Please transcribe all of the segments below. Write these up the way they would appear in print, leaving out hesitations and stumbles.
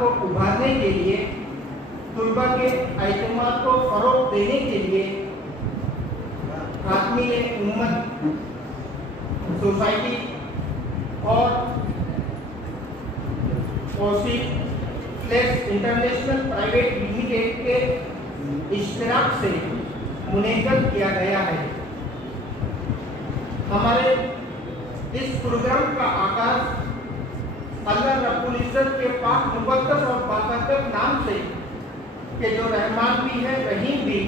को उभारने के लिए, तुलबा के एतमाद को फरोग देने के लिए खात्मी उम्मत सोसाइटी और ओसी फ्लेक्स इंटरनेशनल प्राइवेट लिमिटेड के इश्तिराक से मुनक़्क़िद किया गया है। हमारे इस प्रोग्राम का आगाज अल्लाह रब्बुल इज़्ज़त के पाक मुक़द्दस और बाबरकत नाम से कि जो रहमान भी है, रहीम भी,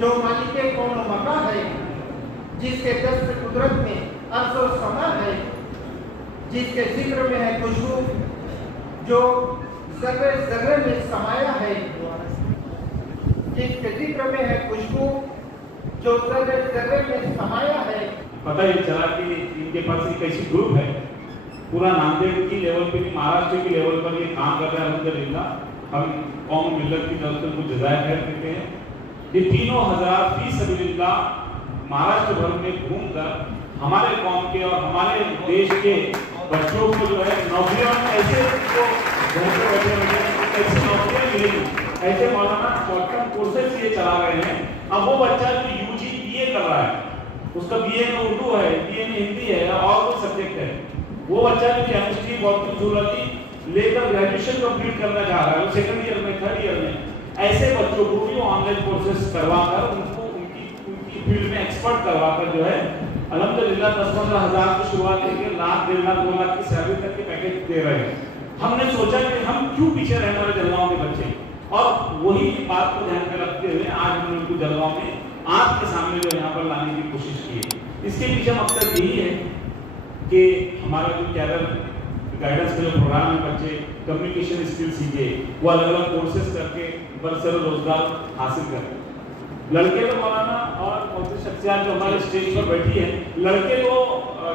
जो मालिक कौन व मका है, जिसके दस्त कुदरत में अर्ज़ और समा है, जिसके जिक्र में है खुशबू, जो ज़र्रे ज़र्रे में समाया है, जिसके जिक्र में है खुशबू, जो ज़र्रे ज़र्रे में समाया है। पता ही चला कि इनके पास एक ऐसी ग्रुप है, पूरा नांदेड़ की लेवल पे नहीं, महाराष्ट्र की लेवल पर ये काम कर रहा है। अल्हम्दुलिल्लाह हम कौम मिल्लत की तरफ से उनको जज़ाय खैर देते हैं। ये तीनों हज़रात फी सबीलिल्लाह महाराष्ट्र भर में घूमकर हमारे कौम के और हमारे देश के बच्चों को जो है नौकरियां ऐसे को घर पे बैठे ऐसी नौकरियां मिलेगी, ऐसे मौलाना शॉर्ट टर्म कोर्सेज ये चला रहे हैं। अब वो बच्चा जो यूजी बीए कर रहा है, उसका बीए में उर्दू है, बीए में हिंदी है और कोई सब्जेक्ट है, वो बच्चा जो केमिस्ट्री बॉटनी जूलॉजी लेकर ग्रेजुएशन कंप्लीट करना चाह रहा है, वो सेकंड ईयर में, थर्ड ईयर में, ऐसे बच्चों को भी ऑनलाइन कोर्सेज करवाकर उनको उनकी फील्ड में एक्सपर्ट करवाकर जो है अल्हम्दुलिल्लाह 10-15 हज़ार की शुरुआत करके लाख, 1.5 लाख, 2 लाख की सैलरी तक के पैकेज दे रहे हैं। हमने सोचा कि हम क्यों पीछे रहे हमारे जलगांव के बच्चे, और वही बात को ध्यान में रखते हुए आज हमने उनको जलगांव में आपके सामने जो यहाँ पर लाने की कोशिश की है। इसके पीछे मकसद यही है कि हमारा जो कैडर गाइडेंस का जो प्रोग्राम है, बच्चे कम्युनिकेशन स्किल सीखे, वो अलग अलग कोर्सेज करके बरसर रोजगार हासिल करें। लड़के तो मौलाना और बहुत शख्सियात जो हमारे स्टेज पर बैठी है, लड़के तो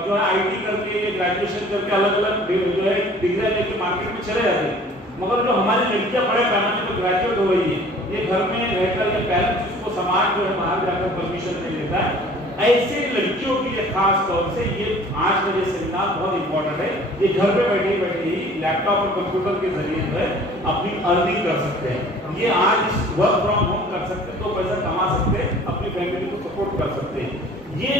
जो है आईटी करके ग्रेजुएशन करके अलग अलग जो है डिग्री लेके मार्केट में चले जाते हैं, मगर जो हमारी लड़कियां बड़े पैमाने पर ग्रेजुएट हो रही है, ये घर में रहकर ये पेरेंट्स उसको समाज जो है बाहर जाकर परमिशन नहीं देता है, ऐसे लड़कियों के लिए खास तौर से ये आज का ये सेमिनार बहुत इंपॉर्टेंट है। ये घर पे बैठे बैठे ही लैपटॉप और कंप्यूटर के जरिए जो है अपनी अर्निंग कर सकते हैं। ये आज वर्क फ्रॉम होम कर सकते हैं, तो पैसा कमा सकते हैं, अपनी फैमिली को सपोर्ट कर सकते हैं। ये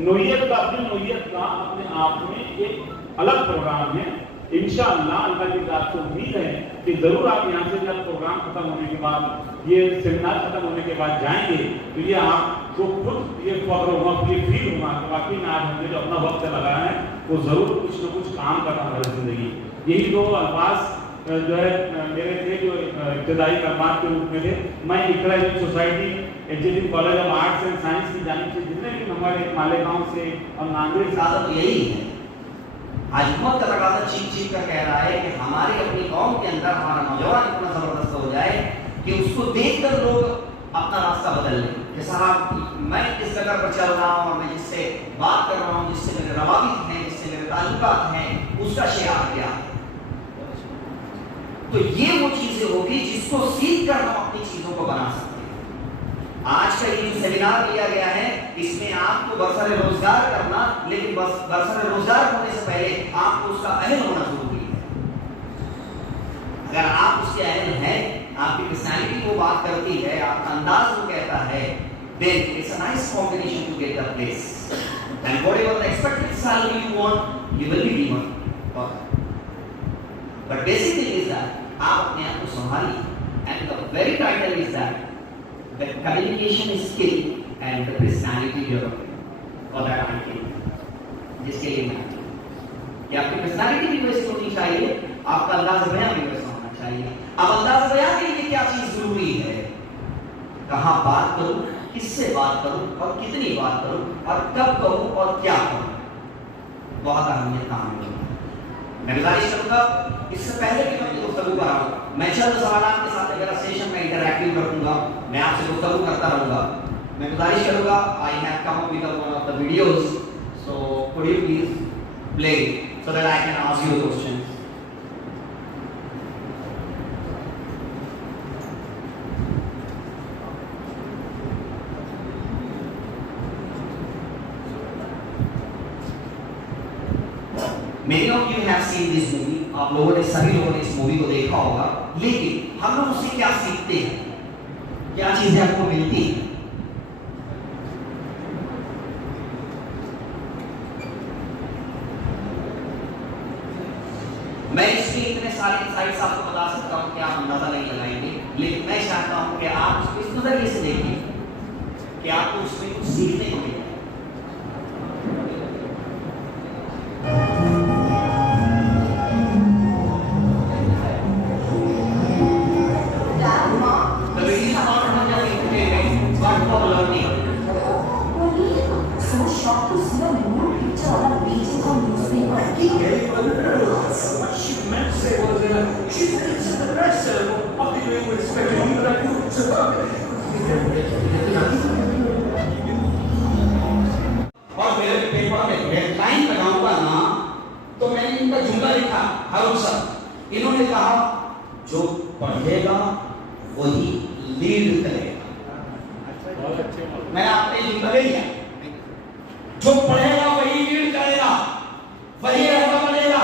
नोयत का, अपनी नोयत का अपने आप में एक अलग प्रोग्राम है। इंशाअल्लाह अल्लाह की जात से उम्मीद है कि जरूर आप यहाँ से जब प्रोग्राम खत्म होने के बाद, ये सेमिनार खत्म होने के बाद जाएंगे तो ये आपको खुद ये फख्र होगा, ये फील होगा कि वाकई में आज हमने जो अपना वक्त लगाया है वो जरूर कुछ न कुछ काम करना हमारी जिंदगी। यही दो अल्फाज जो है मेरे थे जो इब्तदाई कलमात के रूप में थे। मैं Iqra Society Education College of Arts and Science की जानिब से जितने भी हमारे मालेगांव से और नांदेड़ से, तो यही है आज हुकूमत का तकाज़ा चीख कर कह रहा है कि हमारी अपनी कौम के अंदर हमारा नौजवान इतना ज़बरदस्त हो जाए कि उसको देखकर लोग अपना रास्ता बदल लें कि साहब मैं किस जगह पर चल रहा हूँ और मैं जिससे बात कर रहा हूँ, जिससे मेरे रवाबित हैं, जिससे मेरे ताल्लुकात हैं, उसका शियार क्या है। तो ये वो चीजें होगी जिसको सीख कर हम अपनी चीजों को बना सकते हैं। आज का ये जो सेमिनार लिया गया है, इसमें आपको बरसर रोजगार करना, लेकिन बस बरसर रोजगार होने से पहले आपको उसका अहल होना जरूरी है। अगर आप उसके अहल हैं, आपकी पर्सनैलिटी वो बात करती है, आपका अंदाज वो कहता है, then it's a nice combination to get that place. And whatever the expected salary you want, you will be given. But basic thing is that आप अपने आप को संभालिए, and the very title is that the communication skill and the personality development or that I जिसके लिए मैं कि आपकी personality भी वैसी होनी चाहिए, आपका अंदाज़ बयां भी वैसा होना चाहिए। अब अंदाज़ बयां के लिए क्या चीज जरूरी है, कहाँ बात करूं, किससे बात करूं और कितनी बात करूं और कब करूं और क्या करूं, बहुत अहमियत का मामला है। मैं गुजारिश करूंगा इससे पहले कि मैं गुफ्तगू कराऊं, मैं चंद सवालात के साथ मेरा सेशन में इंटरैक्टिव रखूंगा, मैं आपसे गुफ्तगू करता रहूंगा। मैं गुजारिश करूंगा, I have come up with one of the videos, so could you please play so that I can ask you questions. Many of you have seen this movie आप लोगों ने, सभी लोगों ने इस मूवी को देखा होगा, लेकिन हम लोग उससे क्या सीखते हैं, क्या चीजें आपको मिलती हैं? मैं इसमें इतने सारे इंसाइट्स आपको बता सकता हूं कि आप अंदाजा नहीं लगाएंगे, लेकिन मैं चाहता हूं कि आप उसको इस नजरिए से देखिए कि आपको उसमें कुछ सीखने को मिले। The video is not only just entertainment, but for learning. So shocked to see a moon picture on a page in a newspaper. What she meant to say was, she said it's in the press. What are you doing with spectrum? You like और मेरे paper में headline लगाऊंगा ना, तो मैंने इनका जुमला लिखा, हारून सर, इन्होंने कहा जो पढ़ेगा वही लीड करेगा। मैंने आपने जुमला ले लिया, जो पढ़ेगा वही लीड करेगा, वही राजा बनेगा,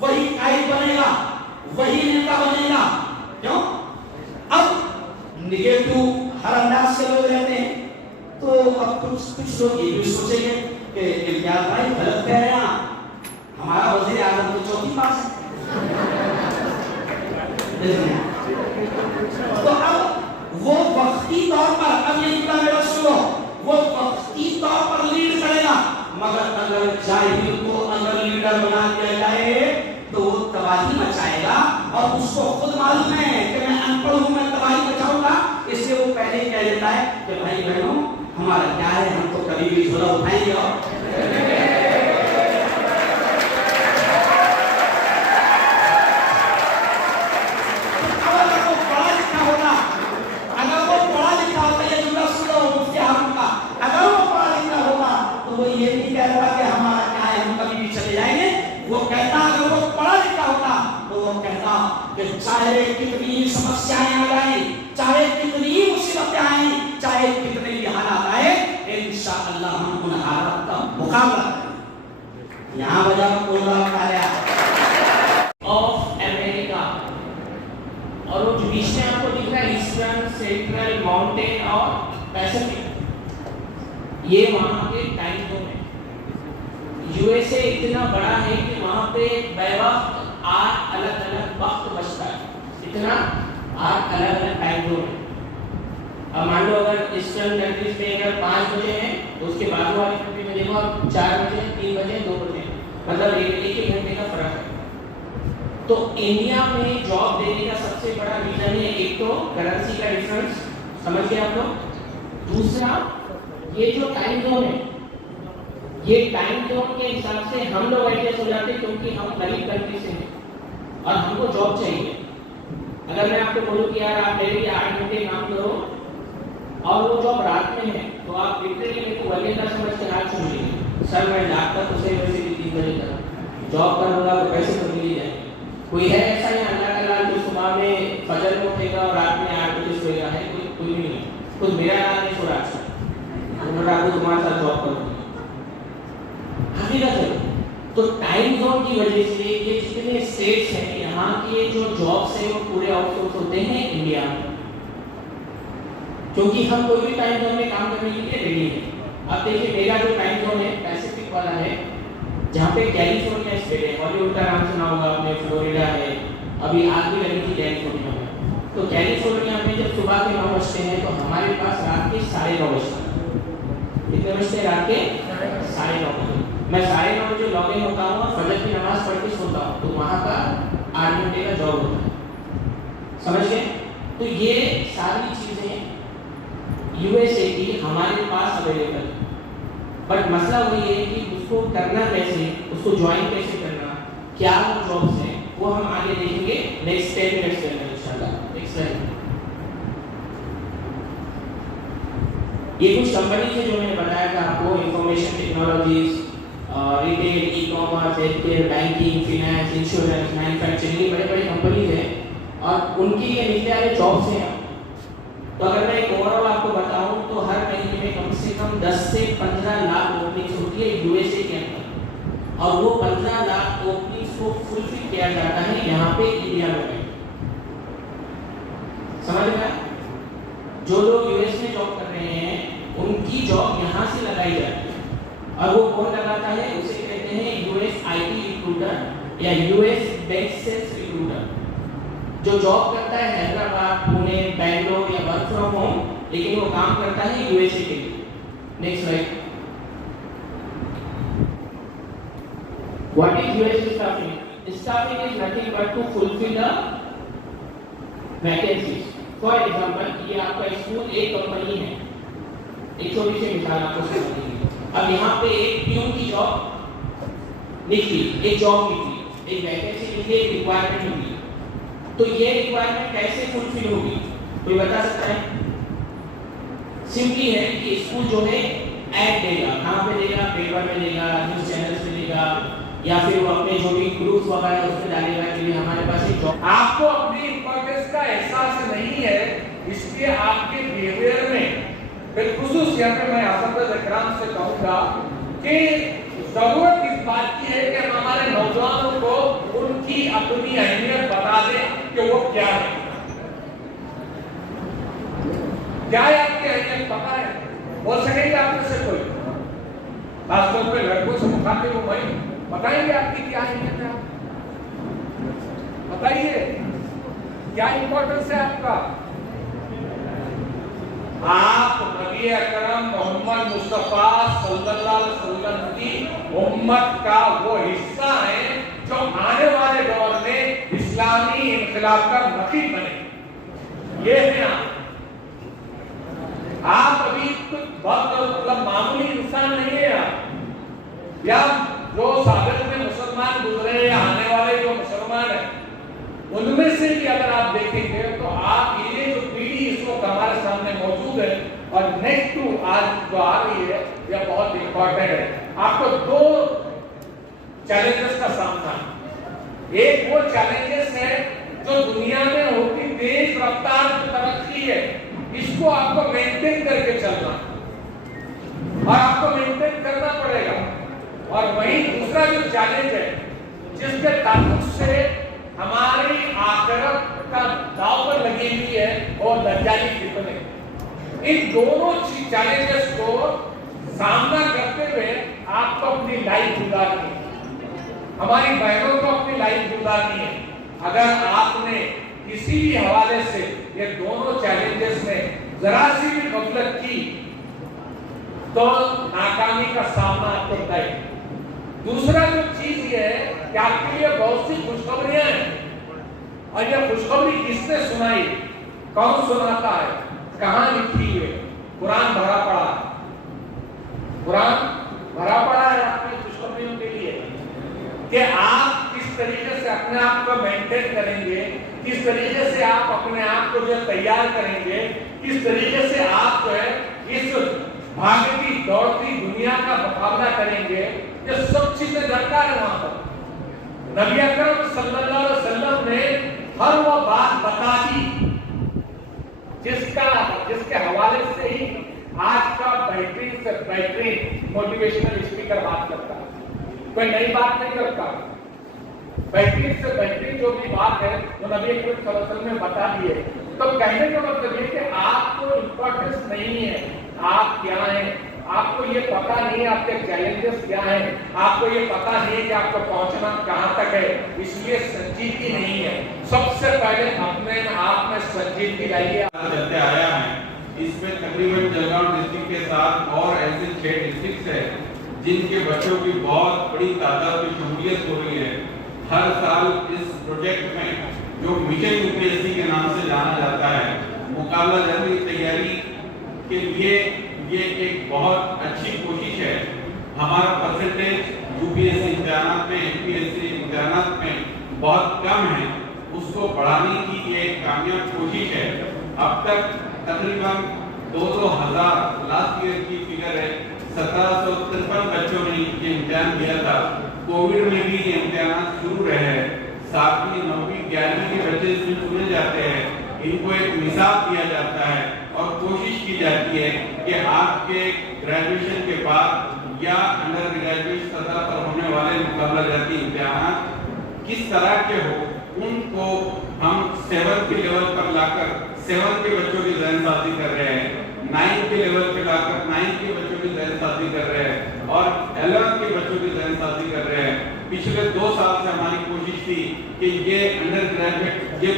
वही कायद बनेगा, वही नेता बनेगा। क्यों? अब निगेटिव हर अंदाज से लोग रहते हैं, तो अब कुछ लोग ये भी सोचेंगे कि इम्तियाज भाई गलत कह रहे हैं, हमारा वज़ीर आज़म तो चौथी पास है। तो अब वो वक्ती तौर पर, अब ये इतना मेरा सुनो, वो वक्ती तौर पर लीड करेगा, मगर अगर जाहिल को अगर लीडर बना दिया जाए तो वो तबाही मचाएगा, और उसको खुद मालूम है कि मैं अनपढ़ हूं, मैं तबाही मचाऊंगा, इसलिए वो पहले ही कह देता है कि भाई बहनों हमारा क्या है, हम तो कभी भी झोला उठाएंगे। और अगर वो पढ़ा लिखा होता, ये जुमला सुनो मुफ्ती हारून का, अगर वो पढ़ा लिखा होता तो वो ये नहीं कहता कि हमारा क्या है, हम कभी भी चले जाएंगे। वो कहता, अगर वो पढ़ा लिखा होता तो वो कहता कि चाहे कितनी समस्याएं आ जाए, चाहे कितनी मुसीबतें आए, चाहे कितने भी हालात आए, इंशाअल्लाह हम उन हालात का मुकाबला करेंगे। यहाँ वजह बोल रहा है ऑफ अमेरिका, और वो जो बीच में आपको दिख रहा है ईस्टर्न, सेंट्रल, माउंटेन और पैसिफिक, ये वहाँ के टाइम जोन है। यूएसए इतना बड़ा है कि वहाँ पे बैवक्त 8 अलग-अलग वक्त बचता है, इतना 8 अलग-अलग टाइम जोन है। अब मान लो अगर ईस्टर्न कंट्रीज में अगर 5 बजे हैं, तो उसके बाजू वाली कंट्री में देखो अब 4 बजे, 3 बजे, 2 बजे, मतलब एक घंटे का फर्क है। तो इंडिया में जॉब देने का सबसे बड़ा रीजन है, एक तो करेंसी का डिफरेंस, समझ गए आप लोग। दूसरा, ये जो टाइम जोन है, ये टाइम जोन के हिसाब से हम लोग एडजस्ट हो जाते हैं, क्योंकि हम गरीब कंट्री से हैं और हमको जॉब चाहिए। अगर मैं आपको बोलूं कि यार आप डेली 8 घंटे काम करो और वो जॉब रात में है, तो आप लिटरली मेरे को वलीदा समझ के हाथ छोड़ लीजिए, सर मैं लाता तो सही वैसे भी 3 बजे तक जॉब करूंगा तो पैसे तो मिल ही जाएंगे। कोई है ऐसा ही अल्लाह का लाल जो सुबह में फजर में उठेगा और रात में 8 बजे सोएगा? है कोई भी नहीं। खुद मेरा लाल नहीं सो रहा, अच्छा मैं रात को तुम्हारे साथ जॉब करूंगा, हकीकत है। तो टाइम जोन की वजह से ये जितने स्टेट्स हैं, यहाँ के जो जॉब्स हैं वो पूरे आउटसोर्स होते हैं इंडिया में, क्योंकि हम कोई भी टाइम जोन में काम करने के लिए रेडी हैं। अब देखिए मेरा जो टाइम जोन है पैसिफिक वाला है, जहाँ पे कैलिफोर्निया स्टेट है, हॉलीवुड का नाम सुना होगा आपने, फ्लोरिडा है, अभी आग भी लगी थी कैलिफोर्निया में। तो कैलिफोर्निया में जब सुबह के 9 बजते हैं तो हमारे पास रात के 9:30 बजते हैं। कितने बजते? रात के 9:30 बजे। मैं 9:30 बजे लॉग इन होता हूँ और फजर की नमाज पढ़ के सोता हूँ, तो वहाँ का 8 घंटे का जॉब होता है, समझ गए? तो ये सारी चीजें यूएसए की हमारे पास अवेलेबल है, बट मसला वही है कि उसको करना कैसे, उसको ज्वाइन कैसे करना, क्या वो जॉब्स हैं, वो हम आगे देखेंगे नेक्स्ट 10 मिनट्स के अंदर इंशाल्लाह। Next slide. ये कुछ कंपनी है जो मैंने बताया था आपको, information technologies, retail, e commerce, healthcare, banking, finance, insurance, manufacturing, बड़े-बड़े कंपनीज हैं और उनकी ये निकले वाले जॉब्स हैं। तो अगर मैं एक ओवरऑल आपको बताऊं तो हर महीने में कम से कम 10 से 15 लाख ओपनिंग्स होती है यूएसए के अंदर। और वो 15 लाख ओपनिंग्स को फुलफिल किया जाता है यहाँ पे इंडिया में। समझ में आया? जो लोग यूएस में जॉब कर रहे हैं उनकी जॉब यहाँ से लगाई जाती है, और वो कौन लगाता है? उसे कहते हैं यूएस आईटी रिक्रूटर या यूएस बेस्ड सेल्स रिक्रूटर, जो जॉब करता है हैदराबाद, पुणे, बैंगलोर या वर्क फ्रॉम होम, लेकिन वो काम करता है यूएसए के लिए। Next slide. What is US staffing? Staffing is nothing but to fulfill the vacancies. For example, ये आपका स्कूल एक कंपनी है, एक छोटी सी मिसाल आपको समझाएंगे। अब यहाँ पे एक प्यून की जॉब निकली, एक जॉब निकली, एक वैकेंसी निकली, एक रिक्वायरमेंट निकली, तो ये रिक्वायरमेंट कैसे फुलफिल होगी? कोई बता सकता है? सिंपली है कि स्कूल जो है ऐड देगा, कहाँ पे देगा? पेपर में देगा, न्यूज चैनल्स में देगा, या फिर वो अपने जो भी ग्रुप्स वगैरह उसमें डालेगा कि भी हमारे पास एक जॉब। आपको अपनी इंपॉर्टेंस का एहसास नहीं है, इसलिए आपके बिहेवियर में बिलखुसूस यहाँ पे मैं आसफ इकराम से कहूँगा कि जरूरत इस बात की है कि हम हमारे नौजवानों को उनकी अपनी अहमियत बता दें कि वो क्या है। क्या है आपकी अहमियत पता है? बोल सकेंगे आप में से कोई? खासतौर पे लड़कों से मुखातिब हूं भाई, बताएंगे आपकी क्या अहमियत है? बताइए क्या इंपॉर्टेंस है आपका? आप नबी अकरम मोहम्मद मुस्तफा सल्लल्लाहु अलैहि वसल्लम की उम्मत का वो हिस्सा है जो आने वाले दौर में इस्लामी इनकलाब का नकीब बने। ये है आप अभी कुछ बहुत मतलब मामूली इंसान नहीं है आप, या जो साबिक में मुसलमान गुजरे या आने वाले जो मुसलमान है उनमें से भी अगर आप देखेंगे तो आप ये जो पीढ़ी इस वक्त हमारे सामने मौजूद है और नेक्स्ट टू आज जो आ रही है यह बहुत इंपॉर्टेंट है। आपको दो चैलेंजेस का सामना है। एक वो चैलेंजेस है जो दुनिया में होती तेज रफ्तार की तरक्की है, इसको आपको मेंटेन करके चलना और आपको मेंटेन करना पड़ेगा। और वही दूसरा जो चैलेंज है जिसके ताल्लुक से हमारी आखिरत का दांव पर लगी हुई है और दज्जाली फितने, इन दोनों चैलेंजेस को सामना करते हुए आपको अपनी लाइफ गुजारनी है, हमारी बहनों को अपनी लाइफ गुजारनी है। अगर आपने किसी भी हवाले से ये दोनों चैलेंजेस में जरा सी भी गफलत की तो नाकामी का सामना आपको तय है। दूसरा जो चीज ये है कि आपके लिए बहुत सी खुशखबरियां हैं, और ये खुशखबरी किसने सुनाई, कौन सुनाता है, कहां लिखी है? कुरान भरा पड़ा है, कुरान भरा पड़ा है आपकी खुशखबरियों के लिए कि आप किस तरीके से अपने आप को मेंटेन करेंगे, किस तरीके से आप अपने आप को जो तैयार करेंगे, किस तरीके से आप जो है इस भागती दौड़ती दुनिया का मुकाबला करेंगे। ये सब चीजें दरकार है वहां पर। नबी अकरम सल्लल्लाहु अलैहि वसल्लम ने हर वो बात बता दी जिसके हवाले से ही आज का बेहतरीन से बेहतरीन मोटिवेशनल स्पीकर बात करता है, कोई नई बात नहीं करता। बेहतरीन से बेहतरीन जो भी बात है वो नबी अकरम सल्लल्लाहु अलैहि वसल्लम ने बता दी है। तो कहने का मतलब ये कि आपको इंपॉर्टेंस नहीं है आप क्या हैं, आपको ये पता नहीं है आपके चैलेंजेस क्या हैं, आपको ये पता नहीं है कि आपको पहुंचना कहां तक है, इसलिए संजीदगी नहीं है। सबसे पहले अपने आप में संजीदगी लाइए। चलते आया है, इसमें तकरीबन जलगांव डिस्ट्रिक्ट के साथ और ऐसे 6 डिस्ट्रिक्ट है जिनके बच्चों की बहुत बड़ी तादाद में शमूलियत हो रही है। हर साल इस प्रोजेक्ट में जो मिशन यूपीएससी के नाम से जाना जाता है, मुकाबला जंगी तैयारी के लिए ये एक बहुत अच्छी कोशिश है। हमारा परसेंटेज यूपीएससी इम्तिहानात में, एमपीएससी इम्तिहानात में बहुत कम है, उसको बढ़ाने की ये एक कामयाब कोशिश है। अब तक तकरीबन 2,000 लास्ट ईयर की फिगर है, 1753 बच्चों ने ये इम्तिहान दिया था। कोविड में भी ये इम्तिहान शुरू रहे, 7वीं 9वीं 11वीं के बच्चे इसमें चुने जाते हैं, इनको एक निसाब दिया जाता है और कोशिश की जाती है कि आपके ग्रेजुएशन के बाद या अंडर ग्रेजुएट सतह पर होने वाले मुकाबला जाती इम्तिहान किस तरह के हो, उनको हम 7 के लेवल पर लाकर 7 के बच्चों की जहन साजी कर रहे हैं, 9 के लेवल पे लाकर 9 के बच्चों की जहन साजी कर रहे हैं और 11 के बच्चों की जहन साजी कर रहे हैं। पिछले 2 साल से हमारी कोशिश थी कि ये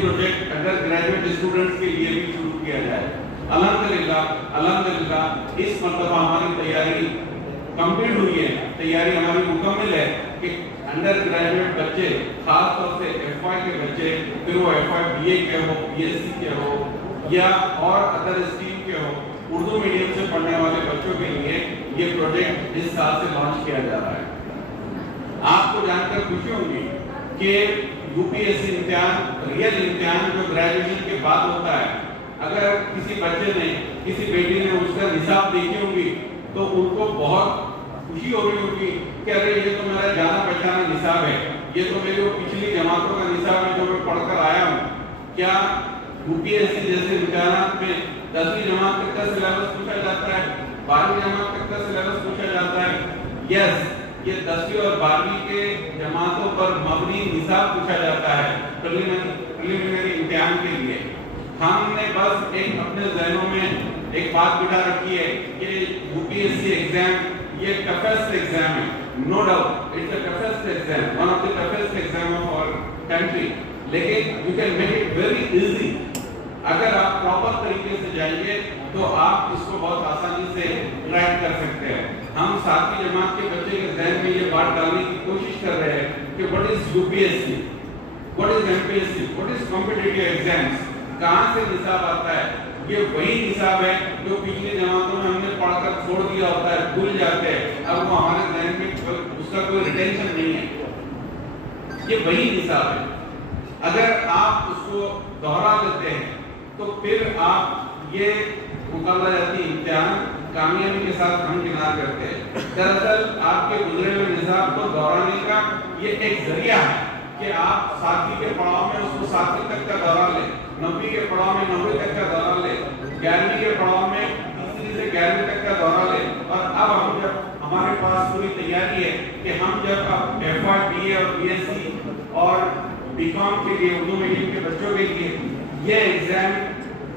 प्रोजेक्ट अंडर ग्रेजुएट स्टूडेंट्स के लिए भी शुरू किया जाए। अल्हम्दुलिल्लाह इस मरतबा हमारी तैयारी कंप्लीट हुई है, तैयारी हमारी मुकम्मल है कि अंडर ग्रेजुएट बच्चे, खास तौर से FY के बच्चे, फिर वो FY BA के हो, BSc के हो या और अदर स्ट्रीम के हो, उर्दू मीडियम से पढ़ने वाले बच्चों के लिए ये प्रोजेक्ट इस साल से लॉन्च किया जा रहा है। आपको जानकर खुशी होगी कि UPSC इम्तिहान, रियल इम्तिहान जो ग्रेजुएशन के बाद होता है, अगर किसी बच्चे ने, किसी बेटी ने उसका निसाब देखी होगी तो उनको बहुत खुशी हो रही होगी कि अरे ये तो मेरा जाना पहचाना निसाब है, ये तो मेरी वो पिछली जमातों का निसाब है जो मैं पढ़कर आया हूँ। क्या UPSC जैसे इम्तिहान में 10वीं जमात तक का सिलेबस पूछा जाता है, 12वीं जमात तक का सिलेबस पूछा जाता है? यस, ये 10वीं और 12वीं के जमातों पर मबनी निसाब पूछा जाता है प्रिलिमिनरी इम्तिहान के लिए। हमने बस एक अपने जहनों में एक बात बिठा रखी है कि UPSC एग्जाम ये टफेस्ट एग्जाम है, no doubt it's the toughest exam, one of the toughest exam of our country, लेकिन you can make it very easy. अगर आप प्रॉपर तरीके से जाएंगे तो आप इसको बहुत आसानी से क्रैक कर सकते हैं। हम 7वीं जमात के बच्चे के जहन में ये बात डालने की कोशिश कर रहे हैं कि what is UPSC, what is MPSC, what is competitive exams, कहां से निसाब आता है? ये वही निसाब है जो पिछली जमातों में हमने पढ़कर छोड़ दिया होता है, भूल जाते हैं, अब वो हमारे जहन में उसका कोई रिटेंशन नहीं है। ये वही निसाब है। अगर आप उसको दोहरा लेते हैं तो फिर आप ये मुकाबला जाती इम्तिहान कामयाबी के साथ हम किनार करते हैं। दरअसल आपके गुजरे हुए निसाब को दोहराने का ये एक जरिया है कि आप 7वीं के पड़ाव में उसको 7वीं तक का दोहरा लें, 9वीं के पड़ाव में 9वीं तक का दोहरा लें, 11वीं के पड़ाव में 3री से 11वीं तक का दोहरा लें। और अब हम जब हमारे पास पूरी तैयारी है कि हम जब FY BA और BSc और BCom के लिए, उर्दू मीडियम के बच्चों के लिए ये एग्जाम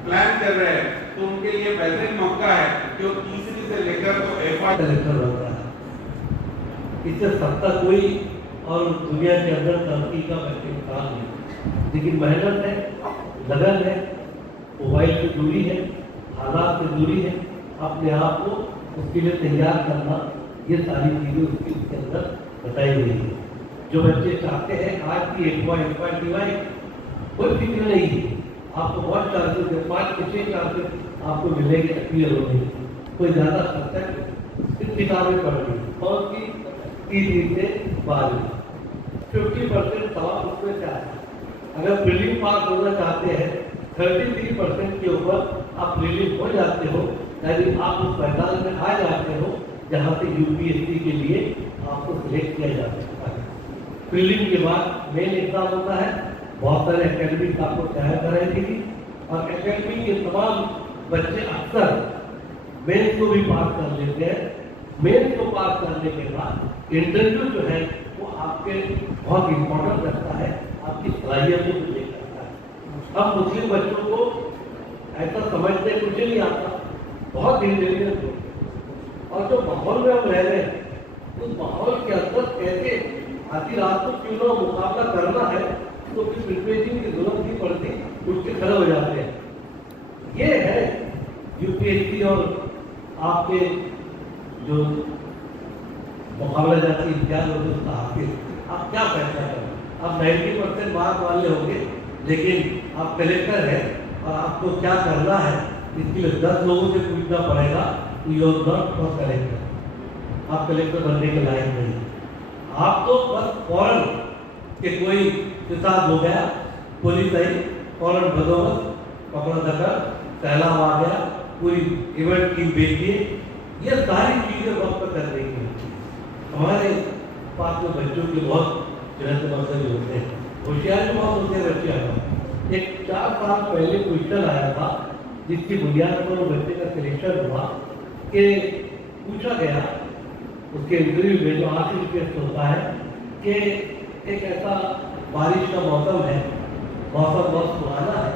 प्लान कर रहे हैं तो उनके लिए बेहतरीन मौका है कि वो 3री से लेकर तो FY कलेक्टर होता है। इससे सत्ता कोई और दुनिया के अंदर तरक्की का इंसान नहीं, लेकिन मेहनत है, लगन है, मोबाइल से दूरी है, हालात से दूरी है, अपने आप को उसके लिए तैयार करना, ये सारी चीज़ें उसके अंदर बताई गई है। जो बच्चे चाहते हैं आज की FY डिवाइड, कोई फिक्र नहीं है, आपको बहुत चांसेस है, 5 से 6 चांसेस आपको मिलेंगे क्लियर होने के। कोई ज़्यादा खर्चा सिर्फ किताबें पढ़नी और की 3 से 12 50% सवाल उसमें से आए। अगर प्रीलिम पास होना चाहते हैं 33% के ऊपर आप प्रीलिम हो जाते हो, यानी आप उस मैदान में आ जाते हो जहाँ से UPSC के लिए आपको सिलेक्ट किया जा सकता है। प्रीलिम के बाद मेन एग्जाम होता है, बहुत सारे एकेडमिक आपको तैयार कराएंगे और एकेडमिक के तमाम बच्चे अक्सर मेंस को भी पास कर लेते हैं। मेंस को पास करने के बाद इंटरव्यू जो है वो आपके बहुत इम्पोर्टेंट रखता है, आपकी सलाहियतों को देख सकता है। अब मुस्लिम बच्चों को ऐसा समझते कुछ नहीं आता, बहुत इंटेलिजेंट होते हैं और जो माहौल में हम रह रहे हैं उस माहौल के अंदर कैसे आधी रात को क्यों ना मुकाबला करना है तो फिर प्रिपरेशन की जरूरत नहीं पड़ती, उठ के खड़े हो जाते हैं। ये है UPSC और आपके जो मुकाबला जाती इम्तिहान होते उसका हाफिज। आप क्या फैसला करें? आप 90% मार्क वाले होंगे, लेकिन आप कलेक्टर हैं और आपको क्या करना है इसके लिए 10 लोगों से पूछना पड़ेगा। You are not for collector, आप कलेक्टर बनने के लायक नहीं। आप तो बस फौरन के कोई के साथ हो गया, पुलिस आई, फौरन बंदोबस्त, पकड़ा धक्का, सैलाब आ गया, पूरी इवेंट टीम भेजिए, ये सारी चीजें वक्त पर कर रही हैं। हमारे पास में बच्चों के बहुत जगह मकसद होते हैं, होशियार बहुत होते हैं बच्चे। हमारे एक 4 साल पहले क्वेश्चन आया था जिसकी बुनियाद पर वो बच्चे का सिलेक्शन हुआ कि पूछा गया उसके इंटरव्यू में जो आखिरी रिक्वेस्ट होता है कि एक ऐसा बारिश का मौसम है, मौसम बहुत सुहाना है,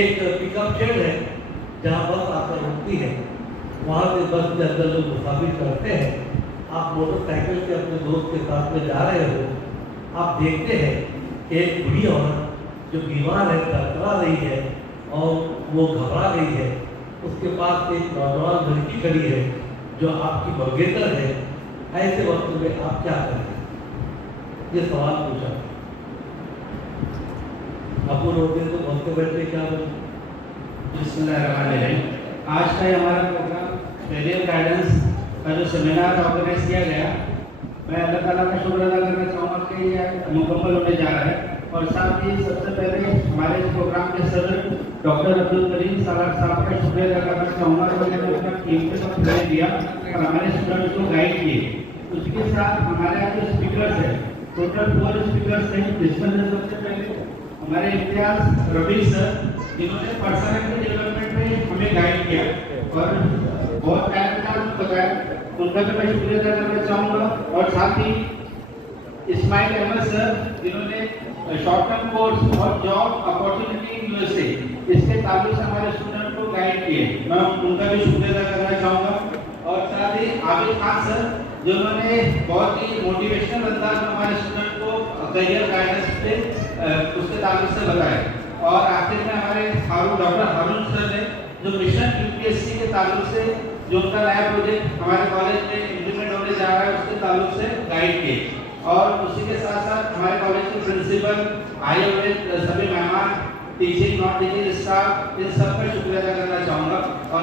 एक पिकअप शेड है जहाँ बस आकर रुकती है, वहाँ से बस के अंदर लोग मुसाफिर करते हैं। आप मोटरसाइकिल से अपने दोस्त के साथ में जा रहे हो, आप देखते हैं कि एक बूढ़ी औरत जो बीमार है, तड़तड़ा रही है और वो घबरा गई है, उसके पास एक नौजवान लड़की खड़ी है जो आपकी मंगेतर है। ऐसे वक्त में आप क्या करेंगे? ये सवाल पूछा। अबू रोटे तो बोलते बैठे क्या बोले? बिस्मिल्लाहिर्रहमानिर्रहीम। आज का ये हमारा प्रोग्राम कैरियर गाइडेंस का जो सेमिनार ऑर्गेनाइज किया गया, मैं अल्लाह ताला का शुक्र अदा करना चाहूँगा कि ये मुकम्मल होने जा रहा है। और साथ ही सबसे पहले हमारे इस प्रोग्राम के सदर डॉक्टर अब्दुल करीम साहब का शुक्रिया अदा करना चाहूँगा कि उन्होंने अपना कीमती वक्त समय दिया और हमारे स्टूडेंट्स को गाइड किए। उसके साथ हमारे यहाँ जो स्पीकर्स हैं, टोटल 4 स्पीकर्स हैं, जिसमें से सबसे पहले हमारे इम्तियाज रबी सर, जिन्होंने पर्सनालिटी डेवलपमेंट में हमें गाइड किया और बहुत टाइम का बताया, उनका भी मैं शुक्रिया अदा करना चाहूँगा। और साथ ही इस्माइल अहमद सर, जिन्होंने शॉर्ट टर्म कोर्स और जॉब अपॉर्चुनिटी इन यूएसए इसके ताल्लुक से हमारे स्टूडेंट को गाइड किए, मैं उनका भी शुक्रिया अदा करना चाहूँगा। और साथ ही आबिद खान सर, जिन्होंने बहुत ही मोटिवेशनल अंदाज में हमारे स्टूडेंट को करियर गाइडेंस पे उसके ताल्लुक से बताया। और आखिर में हमारे डॉक्टर हारून सर ने जो मिशन यूपीएससी के ताल्लुक से जो उनका नया प्रोजेक्ट हमारे कॉलेज में इम्प्लीमेंट होने जा रहा है उसके ताल्लुक से गाइड किए। और उसी के साथ साथ हमारे कॉलेज के प्रिंसिपल, आए हुए सभी मेहमान, टीचिंग नॉन टीचिंग स्टाफ, इन सब का शुक्रिया अदा करना चाहूँगा। और